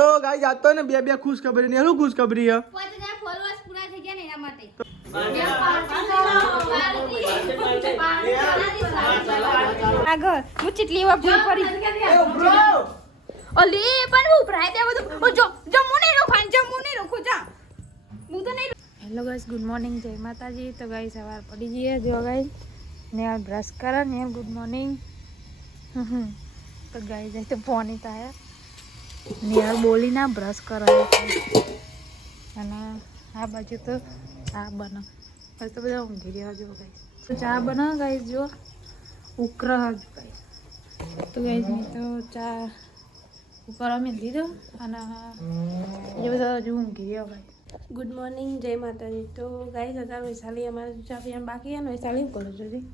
તો ગાઈસ આ તો ને બે ખુશખબરી ને શું ખુશખબરી છે 5000 ફોલોઅર્સ પૂરા થઈ ગયા ને એના માટે આગળ હું ચીટલી વાર ભૂલ પડી ઓલી પણ ઉભરાય તે બધું જો જમુને રોખો જા હું તો નહીં. હેલો ગાઈસ ગુડ મોર્નિંગ જય માતાજી. તો ગાઈસ સવાર પડી ગઈ જો ગાઈસ ને આ બ્રશ કરે ને ગુડ મોર્નિંગ. તો ગાઈસ તો ફોન ही था નિયર બોલી ના બ્રશ કરે અને આ બાજુ તો ચા બના બસ તો બધા ઊંઘી રહ્યા જો ગાઈસ. તો ચા બના ગાઈસ જો ઉકરા જ ગાઈસ. તો ગાઈસ મેં તો ચા ઉપર અમે લીધો અને એ બધા હજુ ઊંઘી રહ્યા ગાઈસ. ગુડ મોર્નિંગ જય માતાજી. તો ગાઈસ હતા વૈશાલી અમારે ચા પીવાનું બાકી છે ને વૈશાલી શું કરો છો જી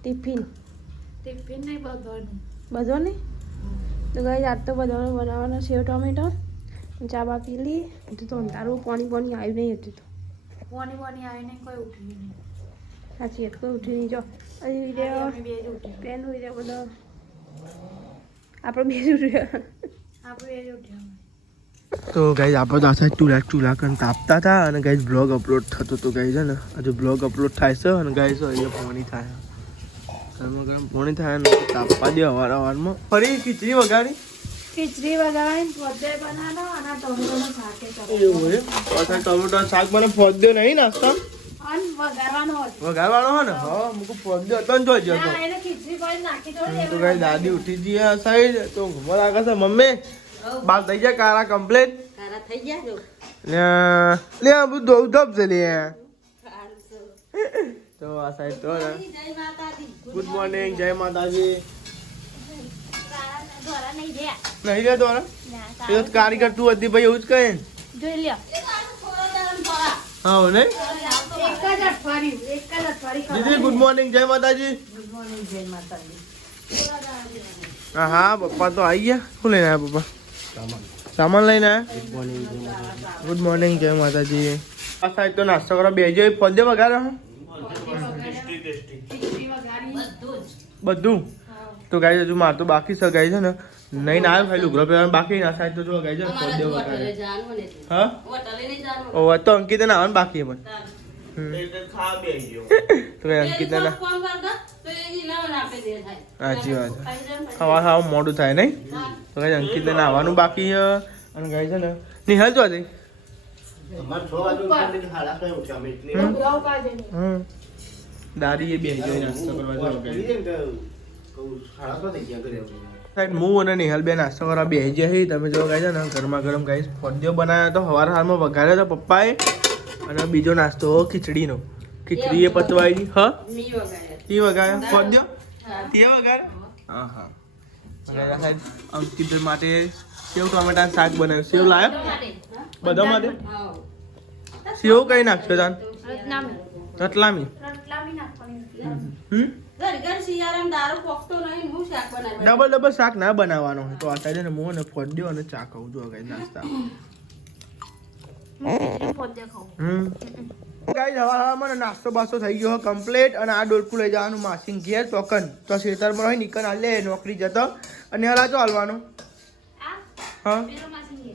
ટિફિન નહીં બધો નહીં. તો ગાઈસ આજ તો બધાને બનાવવાનો સેવ ટોમેટો ચા બા પી લી. હજુ તો અંધારું પાણી આવ્યું નહીં. હજુ તો પાણી આવી નહીં કોઈ ઉઠ્યું નહીં. સાચી વાત કોઈ ઉઠી નહીં. જો હજી વિડીયો પેન વિડીયો બધો આપણે બે ઉઠ્યા. તો ગાઈસ આપણે તો આ સાઈડ ચૂલા કન તાપતા હતા અને ગાઈસ બ્લોગ અપલોડ થતો તો ગાઈસ છે ને હજુ બ્લોગ અપલોડ થાય છે અને ગાઈસ અહીંયા પાણી થાય ગરમ પાણી થાય ને તાપવા દે અવારમાં ફરી ખીચડી વગાડવાની પોતે બનાવવાનો અને ટોમેટોનું શાક એવું છે. પાછા ટોમેટો શાક મને ફોદ્યો નહીં નાસ્તા વગાડવાનો હો ને હા મુકુ ફોદ્યો હતો ને જોજો તો ગાઈસ દાદી ઉઠી ગઈ આ સાઈડ તો ઘુમા લાગે છે મમ્મી બાલ થઈ ગયા કારા કમ્પ્લીટ થઈ ગયા લે આ બધું ધોવ ધપ છે લે તો આ સાઈડ તો ગુડ મોર્નિંગ જય માતાજી. નહીં રે દોરા એ તો કારીગર તું હતી ભાઈ એવું જ કહે જોઈ લ્યો હા નહીં એક જ અઠવાડિયું દીદી ગુડ મોર્નિંગ જય માતાજી. હા પપ્પા તો આવી ગયા. શું લઈને આવ્યા પપ્પા? સામાન લઈને આવ્યા. ગુડ મોર્નિંગ જય માતાજી. આ સાઈડ તો નાસ્તો કરવા બેજો પદે વગાડે બધું. તો ગાઈ હજુ માર તો બાકી છે ગાઈ છે ને નહીં ના આવ્યો ખાલી લુગડો પહેરવાનું બાકી ના સાઈડ તો જો ગાઈ છે પદે વગાડે. હા ઓ તો અંકિત ને આવવાનું બાકી પણ તો અંકિત ને સાચી વાત ખાવા મોડું થાય નહીં. તો કઈ અંકિત ને આવવાનું બાકી છે અને ગાય છે ને નિહાલ જો હતી દાદી એ બે નાસ્તો કરવા હું અને નિહાલ બે નાસ્તો કરવા બે જાય. તમે જો ગાય છે ને ગરમા ગરમ ગાય ફોદ્યો બનાવ્યો તો સવાર હાલમાં વઘાર્યો તો પપ્પાએ અને બીજો નાસ્તો ખીચડીનો ખીચડી એ પતવાઈ હ એ વઘાર્યો ફોદ્યો તે વઘાર હા હા અંકિત માટે સેવ ટોમેટા શાક બનાવ્યું. સેવ લાવ્યો બધા માટે સેવ કઈ નાખશો તાન રતલામી ડબલ શાક ના બનાવવાનો હોય તો આ સાઈડ ને હું ને ફોડ્યો અને ચા ખાઉં જો કઈ નાસ્તા મને નાસ્તો બાસ્તો થઈ ગયો કમ્પ્લીટ અને આ ડોલકું લઈ જવાનું માસીન ઘેર ટોકન તો ખેતરમાં હોય નિકન હાલે નોકરી જતો અને હલા ચો હાલવાનું હા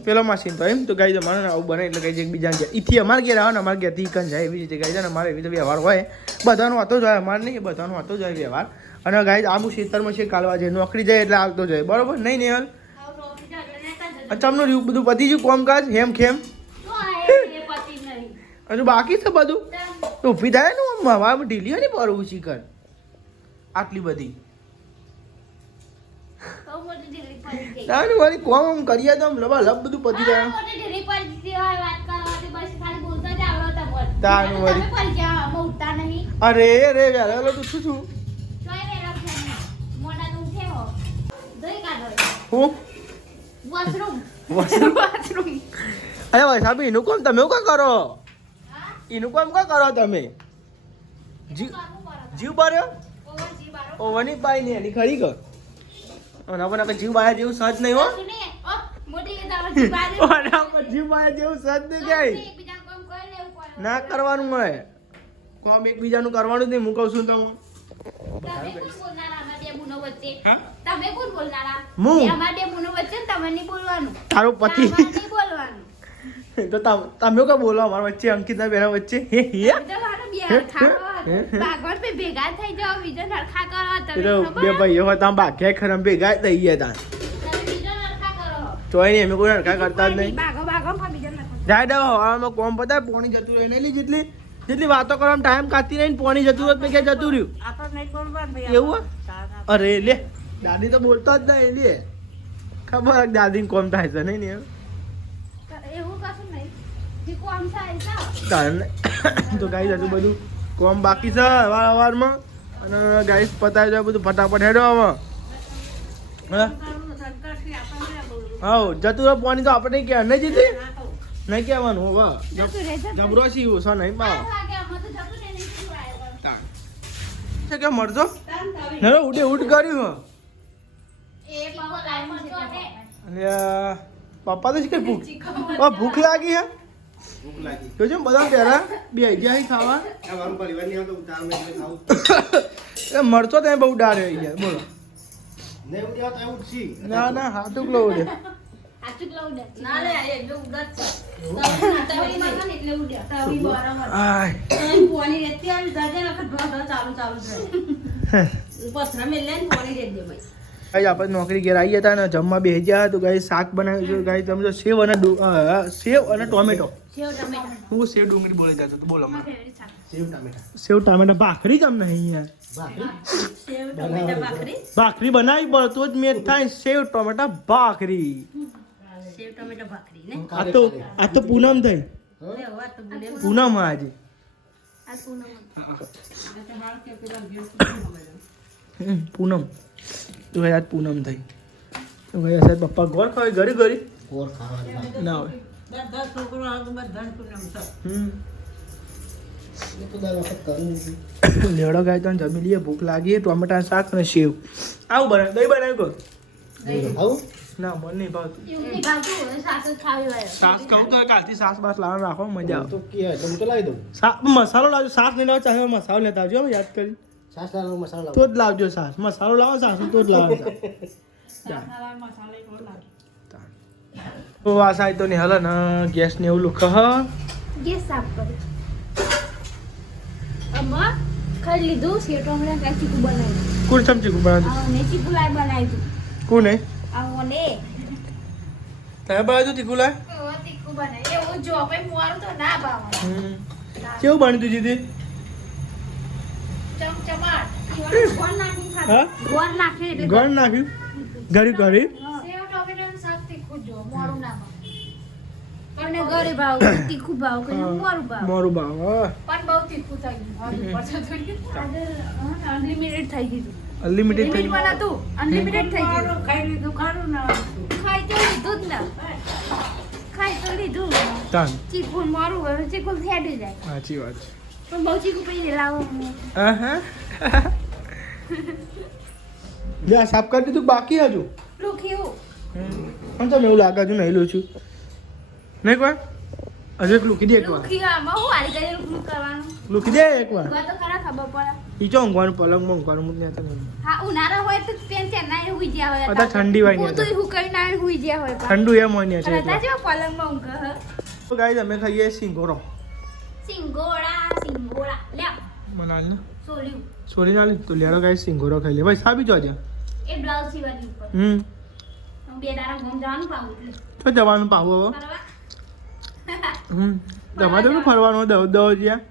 પેલો માસીન તો એમ તો ગાઈ જમાનો આવું બને એટલે કઈ એકબીજાને જાય એથી અમારે ઘેર આવે ને અમારે ઘેરથી કન જાય એવી રીતે ગાઈ જાય ને અમારે એવી રીતે વ્યવહાર હોય બધાનો વાતો જાય અમારે નહીં બધાનો વાતો જાય વ્યવહાર. અને ગાઈ આમ ખેતરમાં છે કાલવા જાય નોકરી જાય એટલે આવતો જાય બરોબર નહીં નેહલ અચામનું બધું પતી ગયું કોમકાજ હેમ ખેમ હજુ બાકી છે બધું તો ઊભી થાય ને હવા ઢીલી નહીં પડવું શીખર આટલી બધી કોમ કરીએ તો લબ બધું પતી જાય. અરે અરે વેલો તું શું છું અરે વૈસાબ એનું કોમ તમે કા કરો એનું કોમ કા કરો તમે જીવ બાર્યો ઓવની પાઈ ને એની ખરી કર અને જીવ બાયા જેવું સજ નહીં હો જીવ બાયા જેવું સજ નહીં જાય ના કરવાનું હોય કોમ એકબીજાનું કરવાનું જ નહીં હું કહું છું તો તમે કોણ બોલનારા અમારા બે બુનો વચ્ચે? હા તમે કોણ બોલનારા? હું. એ અમારા બે બુનો વચ્ચે ને તમે નહીં બોલવાનું. તારો પતિ તમારે નહીં બોલવાનું. તો તમે કો બોલો અમારા વચ્ચે અંકિતા બેના વચ્ચે હે હે તો મારો બે હરખા કરો. ભાગવત પે ભેગા થઈ જાઓ, બીજો હરખા કરો. એ તમે તો ખબર? બે ભાઈઓ હતા બાગ્યા ખરમ ભેગા થઈ ગયા તા તમે બીજો હરખા કરો. તોય નહીં અમે કોઈ હરખા કરતા જ નહીં ભાગો ભાગો પણ બીજો હરખા. જાય દો હવામાં કોમ પતા પોણી જતું રહે નહીં જેટલી વાતો કરવાનો ટાઈમ કાઢતી નહીં પોણી જતું રહે ક્યાં જતું રહ્યું એવું હે? અરે લે દાદી તો બોલતા જ નહીં લે ખબર દાદી કોમ થાય છે નહીં ને એવું કશું નહીં. જે કોમ થાય છે. કારણ તો ગાઈ હજુ બધું કોમ બાકી છે અવારમાં અને ગાઈસ પતાવી જાય બધું ફટાફટ હેડો હવે હા જતું રહે પોણી તો આપણે નહીં કહેવાય નહીં જીતી નહીં કહેવાનું હવે જતું રહે, જતું રહે. જબરો છીએ છો નહીં પાવ 5 વાગે અમે તો જતું રહે, નહીં જતું આવ્યો. છે કે મરજો નરો ઉડે ઉડ કર્યું હો એ પાવો લાઈન છે તે. અને પપ્પા તો છે કે ભૂખ લાગી હે તો જેમ બધા પહેલા બે ગયા હી ખાવા એ મરચો તો બહુ ડારે ગયા બોલો ના ના હાટુક લો ઉડે સાચું જ લઉં દે. ના લે એ જો ઉડત છે તવી માં ને એટલે ઉડ્યા. તવી બરાબર આય તવી પોણી રેતી આવી જાજે નકર ઢોઢ ચાલુ ચાલુ જ રહે પથરા મેલ લઈને પોણી રેત દે ભાઈ ગાઈસ આપણે નોકરી ઘેર આવી હતા ને જમવા બેસી ગયા તો ગાઈસ શાક બનાવ્યું છે ગાઈસ તમે જો સેવ અને સેવ અને ટોમેટો સેવ ટમેટા. હું સેવ ડુંગળી બોલી જતો તો બોલો મારા favorite શાક. સેવ ટામેટા ભાખરી જમ નહીં યાર સેવ ટમેટા ભાખરી ભાખરી બનાવી પડે તો જ મેં થાય સેવ ટમેટા ભાખરી સેવ ટમેટા ભાખરી ને આ તો પૂનમ થઈ લે વાત તો બોલે પૂનમ આજે આ પૂનમ. પૂનમ તો ભાઈ આજ પૂનમ થઈ તો ભાઈ સાહેબ પપ્પા ગોળ ખાવે ઘરી ઘરી ના હોય બધા છોકરો આ બધા પૂનમ છે લેવડો ગાય તો જમી લઈએ ભૂખ લાગી ટોમેટા શાક અને સેવ આવું બનાવ દહીં બનાવ્યું કહો ના મને નહીં ભાવતું એવું નહીં ભાવતું હોય, શાક જ ખાવી હોય. સાસ કહું તો કાલથી સાસ બાસ લાવવાનું રાખો મજા આવે મસાલો લાવજો સાસ નહીં લાવો ચાहे મસાલો લેતા આવજો યાદ કરી તો જ લાવજો સાસ મસાલો લાવો સાસ તો જ લાવો તો આ સાઈ તો નહીં હલે ને ગેસ ને એવું લુખ ગેસ સાફ કરો. અમ્મા ખાઈ લીધું સેવ ટમેટા કાંઈ ચીકુ બનાવ્યું. કોણ ચમચી બનાવ્યું આને ચીકુ લાઈ બનાવ્યું. કોને આવને તમે બનાવ્યું તીખું લાય એવો તીખું બનાવ્યું. એવું જો આપણે મોરું તો ના ભાવે. કેવું બન્યું તું જીતી ચમચમાટ. ગોળ નાખીને ખાધું. હા ગોળ નાખીને એટલે ગળ નાખ્યું ઘરી ઘરી સેવ ટમેટાનું શાક તીખું જ જો, મોરું ના ભાવે. કોઈને ગળે ભાવ, તીખું ભાવ, કોઈને મોરું ભાવ. મારું બાવ પણ બહુ તીખું થઈ ગયું. અનલિમિટેડ થઈ ગયું. અનલિમિટેડ થઈ લિમિટ પણ હતું, અનલિમિટેડ થઈ ગયું. ખાઈ લીધું ખારું ના ખાઈ તો લીધું જ ને. ખાઈ તો લીધું. તાન ચીકુ મારું હવે ચીકુ ફેટી જાય. સાચી વાત પણ બહુ ચીકુ પી લાવો. જા સાફ કરી દીધું બાકી હજુ લુખ્યું. પણ તમને એવું લાગે છે નહીં લઉં છું નહીં કોઈ હજુ એક લુકી દે એક વાર લુખ્યું આમાં હું હારી ગઈ લુખ્યું કરવાનું. લુકી દે એક વાર ઉભા તો ખરા ખબર પડે. ઈચો ઊંઘવાનું પલંગમાં ઊંઘવાનું મૂકી દેતા નહીં હા ઉનાળા હોય તો પેન ચેન્નાઈ હુઈ ગયા હોય. અત્યારે ઠંડી હોય ને હું તો હું કઈ ના હુઈ ગયા હોય. ઠંડુ એમ હોય ને પણ એટલે અત્યારે જો પલંગમાં ઊંઘ હ. તો ગાઈસ અમે ખાઈએ સિંગોરો સિંગોડા સિંગોડા લે મનાલ ને સોલ્યું. છોડી ના લે તો લેડો ગાઈસ સિંગોરો ખાઈ લે ભાઈ સાબી જો આજે એ બ્લાઉઝ સીવાની ઉપર. હું બે દાડા ઘઉં જવાનું પાવું એટલે તો જવાનું પાવું હવે ફરવા તમારે તો ફરવાનું દવ દવ જ્યાં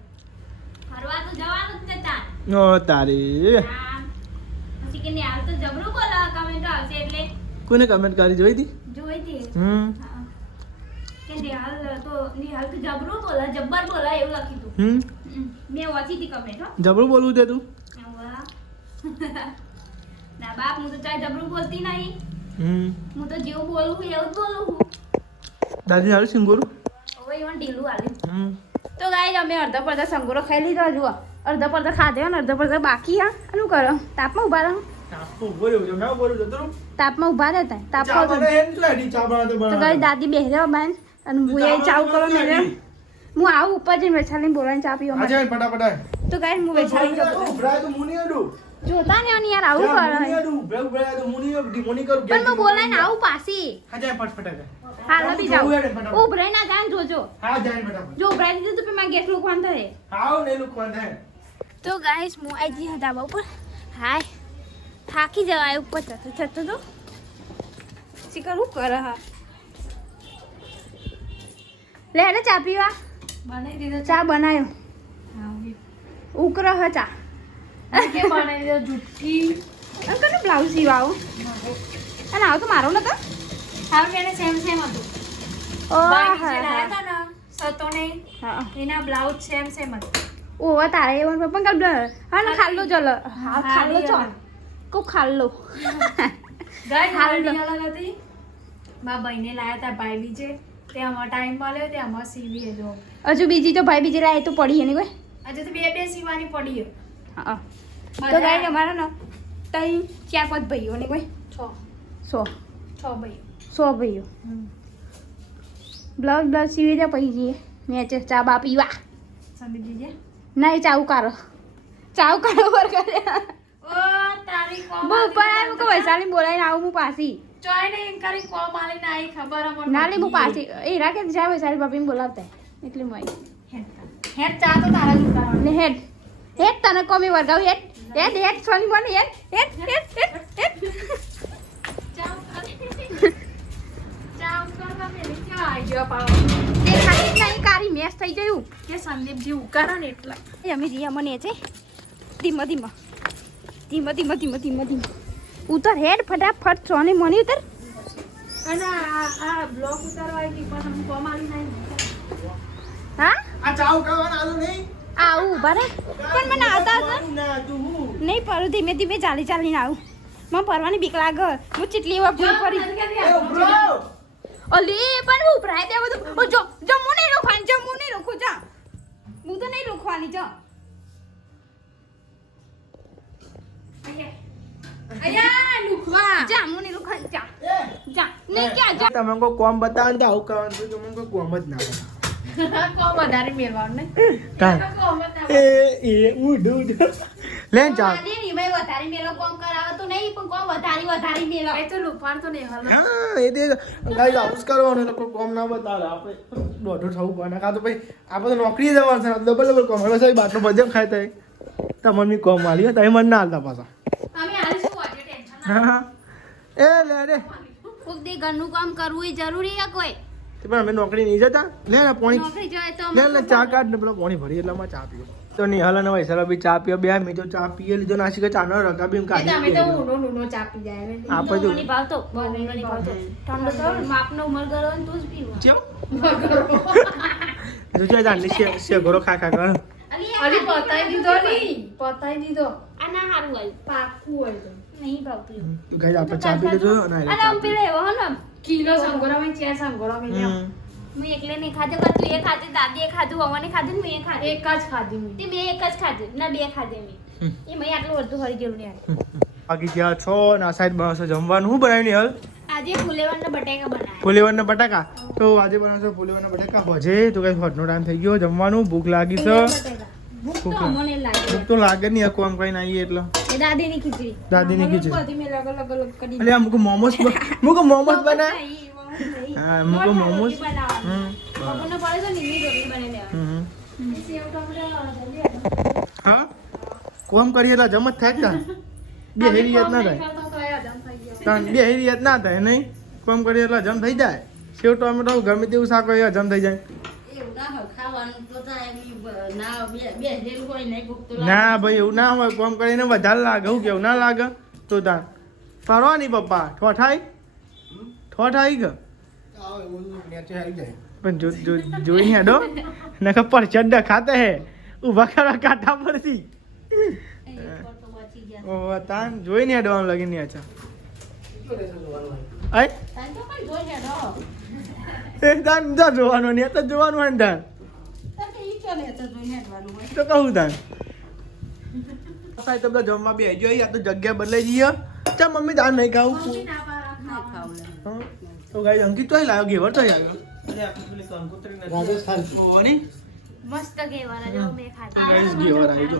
ફરવા તો જવાનું જ ને તાન. ઓ તારી હા. પછી કે નિહાલ તો જબરું બોલે કમેન્ટ આવશે એટલે કોને કમેન્ટ કરી જોઈ હતી જોઈ હતી. હમ હા. કે નિહાલ તો જબરું બોલે જબ્બર બોલે એવું લખ્યું હતું. હમ મેં વાંચી હતી કમેન્ટ હો. જબરું બોલવું તે તું વાહ. ના બાપ હું તો ચાહે જબરું બોલતી નહીં. હું તો જેવું બોલું છું એવું જ બોલું છું. દાદી હાલ સિંગોરું હવે even ઢીલું હાલ્યું. તો ગાઈસ અમે અડધા પડધા સંગોરો ખાઈ લીધો જુઓ. અડધા પડધા ખાધા ને અડધા પડધા બાકી હા. શું કરો તાપમાં ઉભા રહો. તાપમાં ઉભા રહેતા તાપ ખાવ તો ગાઈ દાદી બેહરે બાન અને હું એ ચાવ કરો ને હું આવું ઉપર જઈને વેચાલીને બોલાવીને ચા પીવા માટે. ફટાફટ તો ગાઈસ હું વૈશાલી જો ઉભરાય તો મુની અડું. જોતા ને અને યાર આવું કરે મુની અડું, ઉભરાય તો મુની કરું. પણ હું બોલાય ને આવું પાછી હા જાય ફટફટ. હાલ નથી જાવ ઉભરાઈ ના જાય ને જોજો હા જાય ફટાફટ. જો ઉભરાઈ દીધું તો પછી મારે ગેસ લૂકવાનું થાય હાવ ને લુકવાન થાય. તો ગાઈસ હું આજી હતા બાબુ પર હાય થાકી જવાય ઉપર છતો તો શીખર હું કરે હા લે ને ચા પીવા બનાવી દીધો ચા બનાવ્યો ઉકર હ ચા કે બનાવી દીધો જુઠ્ઠી અંકલ બ્લાઉઝ સીવાઓ અને આવો તો મારો નતો હારું મેને સેમ હતું ઓ બાકી જે હા લાયા હતા ને સતોને હા એના બ્લાઉઝ સેમ હતું ઓ તારે એવન પણ કલ હા ને ખાલ્લો ચલ હા ખાલ્લો ચો કો ખાલ્લો ગાય હાલ હાલ અલગ હતી મા બહેને લાયા હતા ભાઈ બીજે તે અમાર ટાઈમ મળ્યો તે અમાર સીવી જો હજુ બીજી તો ભાઈ બીજી લાય તો પડી એની કોઈ આજે તો બે સીવાની પડી હા તો ગાઈ અમારા ને તઈ 4-5 ભાઈઓ ને કોઈ 100 ભાઈ 100 ભાઈઓ બ્લાઉઝ સીવી દે પછી જઈએ મેચે ચા બા પીવા સંદીપ જીજે નહીં ચાવ કારો પર કરે ઓ તારી કોમ બહુ ઉપર આવ્યું કે વૈશાલી બોલાઈને આવું હું પાછી ચોય ને એમ કરી કોમ આલીને આઈ ખબર અમર ના લે હું પાછી એ રાખે જા વૈશાલી બાપીને બોલાવતા એટલે હું આવી હેડ ચા તો તારા જ ઉતારવાનો ને હેડ તને કોમી વર્ગાવ હેડ સોની મને હેડ ચા ઉતારવા મેલી ક્યાં આઈ ગયો પાવ તે ખાલી નહીં કારી મેસ થઈ ગયું કે સંદીપજી ઉકારો ને એટલા એ અમે જઈએ મને છે ધીમા ઉતર હેડ ફટાફટ સોની મની ઉતર અને આ બ્લોક ઉતારવા આવી પણ હું કોમ આલીને આઈ હા આ ચાવ ખાવાનું આલું નહીં. આવું ઉભા રે પણ મને આવતા હતા ના તું હું. નહીં પરું ધીમે ચાલીને આવું મને પરવાની બીક લાગે હું ચીટલી વાર ભૂલ પડી એ ઉભરો. અલી પણ હું ઉભરાય તે બધું જો હું નહીં રોકું જા હું તો નહીં રોકવાની જા અયા લુખવા જા હું નહીં રોકવાની જા એ નહીં ક્યાં જા તમે કોઈ કોમ બતાવો ને તો આવું કરવાનું તો તમે કોઈ કોમ જ ના બતાવો. કોમ વધારે મેળવાનું ને કાં? કોમ જ ના એ ઉડ લે ચા. આદે ની ભાઈ વધારે મેલો કોમ કરાવે તો નહીં પણ કોમ વધારે મેલો એ તો લુખવાડ તો નહીં હલ હા એ દે ગાઈસ આવું જ કરવાનું એટલે કોઈ કોમ ના બતાવે આપણે દોઢો થવું પડે કાં તો ભાઈ આપણે તો નોકરી જવાનું છે ડબલ કોમ હવે સાહેબ બાટલો બધે ખાય થાય તમને કોમ માલી તમે મને ના હાલતા પાછા અમે આવીશું આજે ટેન્શન હા એ લે રે કોક દે ઘરનું કામ કરવું એ જરૂરી છે કોઈ તે પણ અમે નોકરી નહીં જતા લે ને પાણી નોકરી જાય તો લે ચા કાઢ ને પેલો પાણી ભરી એટલામાં ચા પીઓ તો નિહાલ અને વૈશાલા બી ચા પીઓ બે મેં તો ચા પીએ લીધો નાસી કે ચાનો રકા બી તમે તો કાઢી ઊંડો ચાપી જાય આપણે તો નહીં ભાવતો નહીં ભાવતો ઠંડો થયો ને માપનો ઉમર ગયો ને તું જ પીવો ચેવ તું જો જાન સે ઘરો ખા કર અલી પતાઈ દીધો આ ના હારું હોય પાકું હોય તો નહીં ભાવતું તું ગાઈ આપણે ચા પી લેજો અને અને આમ પેલો એવો હે ને કિલો સંગોરામાં ચાર સંગોરામાં લ્યો હું એકલે નહીં ખાધે પણ તું એ ખાધે દાદી એ ખાધું હવાને ખાધું ને મેં એ ખાધું એક જ ખાધી મેં તે બે એક જ ખાધું ના બે ખાધે મેં એ મેં આટલું વધુ હરી ગયેલું ને યાર બાકી ત્યાં છો ને આ સાઈડ બનાવશો જમવાનું શું બનાવ્યું નિહાલ આજે ફુલેવરના બટાકા બનાવ્યા ફુલેવરના બટાકા તો આજે બનાવશો ફુલેવરના બટાકા હોજે તો કઈ હોટનો ટાઈમ થઈ ગયો જમવાનું ભૂખ લાગી છે ભૂખ તો અમને લાગે ભૂખ તો લાગે નહીં આ કોમ કઈ આવીએ એટલે એ દાદીની ખીચડી દાદીની ખીચડી બધી મેં અલગ અલગ કરી અલે આ મુકો મોમોસ બનાય હા મુકો મોમોસ બપોરનો પડે તો નીની રોટલી બનાવી દેવાની સેવ ટમેટા હા કોમ કરીએ એટલે જમત થાય કા બે હેરિયત ના થાય તાન બે હેરિયત ના થાય નહીં કોમ કરીએ એટલે જમ થઈ જાય સેવ ટમેટો ગમે તેવું શાક હોય જમ થઈ જાય એવું ના હોય ખાવાનું તો થાય એમ ના બે જેવું હોય ને ભૂખ તો ના ભાઈ એવું ના હોય કોમ કરીને વધારે લાગે હું કેવું ના લાગે તો તાન ફરવાની પપ્પા ઠોઠાઈ ગયો પણ જોઈને હેડો નકર પર ચડ્ડા ખાતે હે ઉભા કરવા કાંટા પરથી ઓ તાન જોઈને હેડવાનું લાગી ને અચ્છા આય તાન તો પણ જોઈ હેડો એ તાન જા જોવાનું ને તો જોવાનું હોય ને તાન તાન તો ઈ ચાલે તો જોઈને હેડવાનું હોય તો કહું તાન સાહેબ તમને જમવા બે જોઈ આ તો જગ્યા બદલાઈ જઈએ ચા મમ્મી તાન નહીં ખાવું હા. તો ગાઈ અંકિત તો લાવ્યો ઘેવર તો આવ્યો રાજસ્થાન ઓની મસ્ત ઘેવર જો મેં ખાધા ગાઈસ ઘેવર આવી જો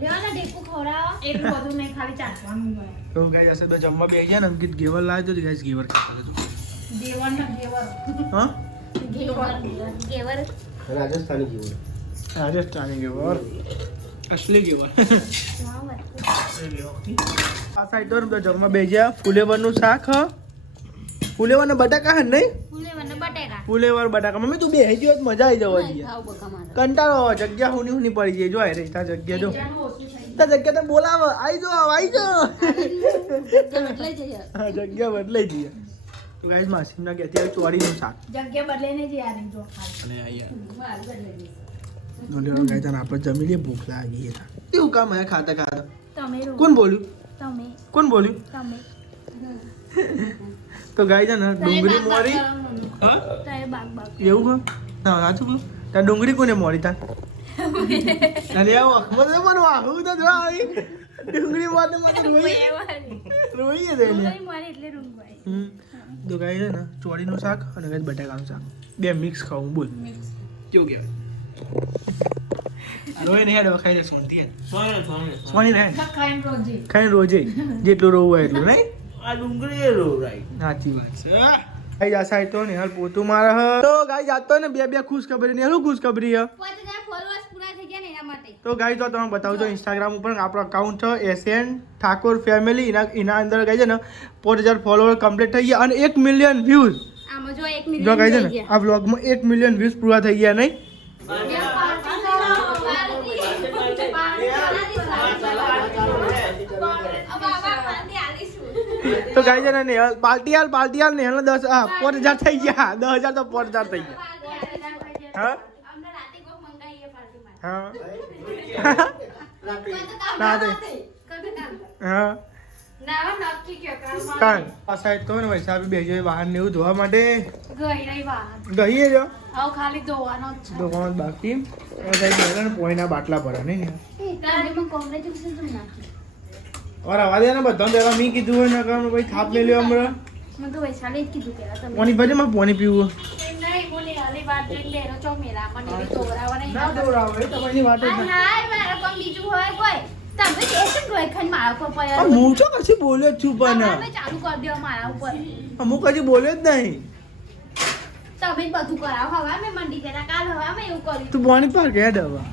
લેવા ને ઢેકું ખવડાવો એટલું બધું નહીં, ખાલી ચાખવાનું હોય. તો ગાઈસ હશે તો જમવા બેસી જાય ને અંકિત ઘેવર લાવ્યો તો ગાઈસ ઘેવર ખાતા હતો દેવર ને દેવર. હા ઘેવર રાજસ્થાની ઘેવર અસલી ઘેવર હા, બસ. આ સાઈડ તો જમવા બેસી ગયા ફુલેવરનું શાક હ ફુલેવર ને બટાકા હે નહીં ફુલેવર ને બટેકા ફુલેવર બટાકા મમ્મી તું બેસી ગયો મજા આવી જવા દે ખાવ બકા મારે. કંટાળો આવે, જગ્યા હુની હુની પડી જાય જો રે તા જગ્યા જો બીજાનું ઓછું થઈ તા જગ્યા તો બોલાવ આવી જો ગયું. બદલાઈ જઈએ. હા જગ્યા બદલાઈ જઈએ તો ગાઈસ માસીમના કે અત્યારે ચોરીનું શાક જગ્યા બદલાઈને જ યાર જો અને અહીંયા વાળ બદલાઈ જશે. નોલેવા ગાય તને આપણે જમી લઈએ ભૂખ લાગી છે એવું કામ હે ખાતા ખાતા તમે રો કોણ બોલ્યું તમે કોણ બોલ્યું તમે તો ગાય છે ને ડુંગળી મોરી હા તારે બાગ બાગ એવું હા સાચું કહું ત્યાં ડુંગળી કોને મોરી તા અરે આવો અખમદ ને પણ વાહુ તો જો આવી ડુંગળી મોરને મને રોઈ દે ને મારે એટલે રૂંગવાય તો ગાય છે ને ચોળીનું શાક અને ગાય બટાકાનું શાક બે મિક્સ ખાવું બોલ કેવું કહેવાય રોઈ ને હેડ ખાઈ લે સોનથી સોની રહે ખાઈને રોજે. ખાઈ રોજે જેટલું રોવું હોય એટલું નહીં આ ડુંગળી એ રો રાઈ સાચી વાત છે ગાઈ આ સાઈડ તો ને હાલ પોતું મારે હ તો ગાઈ જાતો ને બે ખુશ ખબરી ને શું ખુશ ખબરી હ 5000 ફોલોઅર્સ પૂરા થઈ ગયા ને એના માટે તો ગાઈ તો તમે બતાવજો ઇન્સ્ટાગ્રામ ઉપર આપણો અકાઉન્ટ છે એસએન ઠાકોર ફેમિલી એના અંદર ગાઈ છે ને 5000 ફોલોઅર કમ્પ્લીટ થઈ ગયા અને 1 મિલિયન વ્યૂઝ આમાં જો 1 જો મિલિયન ગાઈ છે ને આ વ્લોગમાં 1 મિલિયન વ્યૂઝ પૂરા થઈ ગયા નહીં તો ગાઈ છે ને નેહલ પાર્ટી હાલ નેહલ 5000 થઈ ગયા 10000 તો 5000 થઈ ગયા હા હા ના દે હા કાન આ સાઈડ તો ને વૈસાબી બેજો વાહન ને એવું ધોવા માટે ગઈએ જો ખાલી ધોવાનો જ છે ધોવાનું બાકી સાઈડ પોઈના બાટલા ભરા નહીં ને ઓર આવા દે ને બધા પેલા મી કીધું હોય ને કામ ભાઈ થાપ લઈ લ્યો હમણાં મને તો વૈશાલી જ કીધું પેલા તમે પાણી ભજે માં પાણી પીવું નહીં બોલી હાલી વાત જોઈને લેરો ચો મેરા મને બી તોરાવા નહીં ના દોડાવો એ તમારી વાત જ હાય ના હાય મારા પણ બીજું હોય કોઈ તમે કેસે ડોય ખાઈને મારા ઉપર આ પડ્યા હું તો કશી બોલ્યો જ છું પણ તમે ચાલુ કરી દો મારા ઉપર અમુક હજી બોલ્યો જ નહીં તમે જ બધું કરાવો હવે મેં મંડી ગયા કાલ હવે મેં એવું કર્યું તું પાણી પાર કે દવા